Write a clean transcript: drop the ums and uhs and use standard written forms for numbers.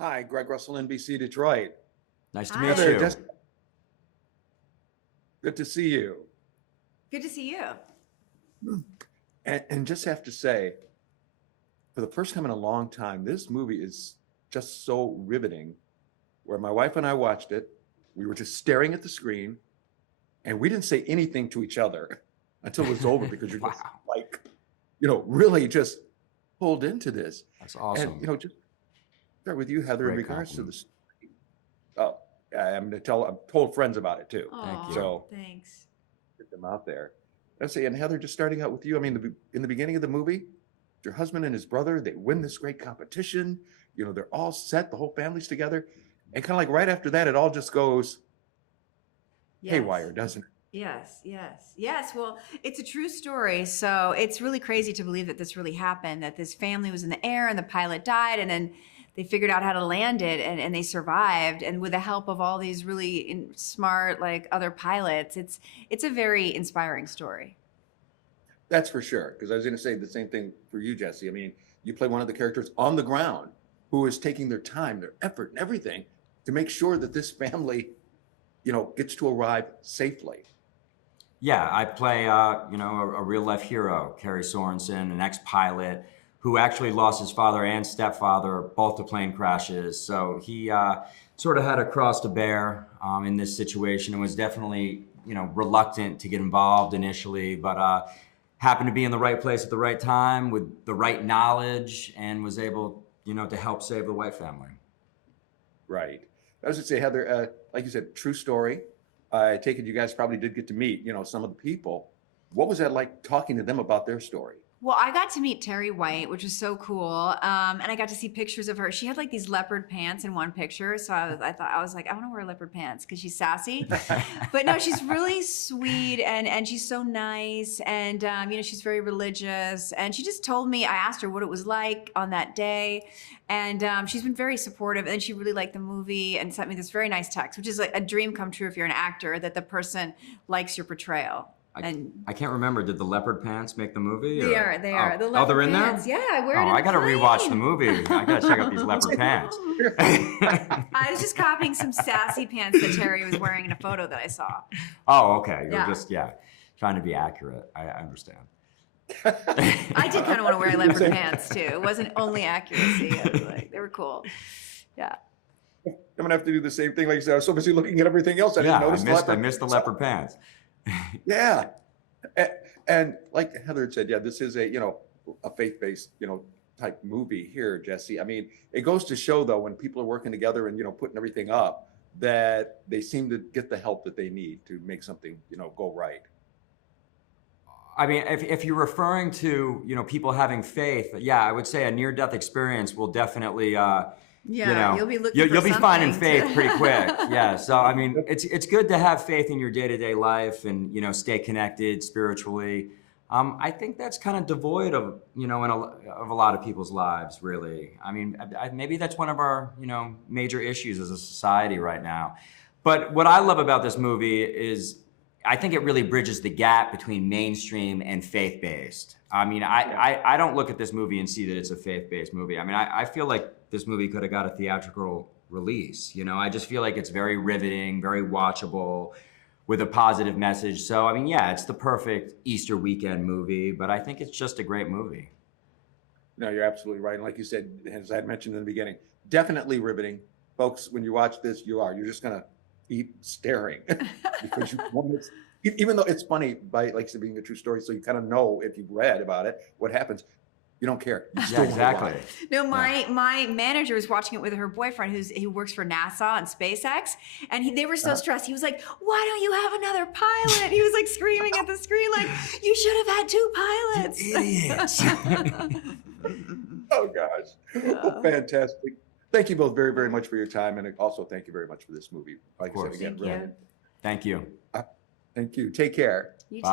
Hi, Greg Russell, NBC Detroit. Nice to Hi meet there, Hi. you. just good to see you. Good to see you. And just have to say, for the first time in a long time, this movie is just so riveting. Where my wife and I watched it, we were just staring at the screen, and we didn't say anything to each other until it was over because you're just Wow, like, really just pulled into this. that's And awesome. just start with you, Heather, in Great regards to compliment. this. Oh, I've told friends about it too. Thank you. So Thanks. get them out there. Let's see, and Heather, just starting out with you. I mean, in the beginning of the movie, your husband and his brother, they win this great competition. They're all set, the whole family's together. And kind of like right after that, it all just goes Yes. haywire, doesn't it? Yes. Well, it's a true story. So it's really crazy to believe that this really happened, that this family was in the air and the pilot died, and then they figured out how to land it and they survived. And with the help of all these really smart, like other pilots, it's a very inspiring story. That's for sure. Because I was going to say the same thing for you, Jesse. I mean, you play one of the characters on the ground who is taking their time, their effort, and everything to make sure that this family, gets to arrive safely. Yeah, I play, a real life hero, Kerry Sorensen, an ex-pilot who actually lost his father and stepfather both to plane crashes. So he sort of had a cross to bear in this situation and was definitely, reluctant to get involved initially, but happened to be in the right place at the right time with the right knowledge and was able, to help save the White family. Right. I was going to say, Heather, like you said, true story. I take it you guys probably did get to meet, some of the people. What was that like talking to them about their story? Well, I got to meet Terry White, which was so cool. And I got to see pictures of her. She had like these leopard pants in one picture. So I was like, I want to wear leopard pants because she's sassy. But no, she's really sweet and she's so nice. And, she's very religious. And she just told me, I asked her what it was like on that day. And she's been very supportive. And she really liked the movie and sent me this very nice text, which is like a dream come true if you're an actor, that the person likes your portrayal. I can't remember. Did the leopard pants make the movie? They Or? are. They are. Oh, The leopard they're in pants. there? Yeah, I wear Oh, it in I the gotta rewatch the plane. movie. I gotta check out these leopard pants. I was just copying some sassy pants that Terry was wearing in a photo that I saw. Oh, okay. You're Yeah. just trying to be accurate. I understand. I did kind of want to wear leopard pants too. It wasn't only accuracy. I was like, they were cool. Yeah. I'm gonna have to do the same thing. Like I said, I was so busy looking at everything else, I Yeah, didn't notice I missed the leopard pants. Yeah. And like Heather had said, yeah, this is a faith-based, type movie here, Jesse. I mean, it goes to show though, when people are working together and, putting everything up, that they seem to get the help that they need to make something, go right. I mean, if you're referring to, people having faith, yeah, I would say a near-death experience will definitely, Yeah. You'll be looking you'll for be finding something faith pretty quick. Yeah. So, I mean, it's good to have faith in your day-to-day life and, stay connected spiritually. I think that's kind of devoid of, of a lot of people's lives, really. I mean, maybe that's one of our, major issues as a society right now. But what I love about this movie is I think it really bridges the gap between mainstream and faith-based. I mean, I don't look at this movie and see that it's a faith-based movie. I mean, I feel like this movie could have got a theatrical release. I just feel like it's very riveting, very watchable, with a positive message. So, I mean, yeah, it's the perfect Easter weekend movie, but I think it's just a great movie. No, you're absolutely right. And like you said, as I had mentioned in the beginning, definitely riveting. Folks, when you watch this, you're just gonna keep staring because even though it's funny, by like I said, being a true story, so you kind of know if you've read about it, what happens. You don't care. You still Yeah, wanna watch exactly. it. No, my manager was watching it with her boyfriend, who works for NASA and SpaceX, and they were so stressed. He was like, "Why don't you have another pilot?" He was like screaming at the screen, like, "You should have had two pilots." Idiots. Oh gosh. Well, fantastic. Thank you both very, very much for your time, and also thank you very much for this movie. Like I said course. again, Thank you. really. Thank you. Thank you. Take care. You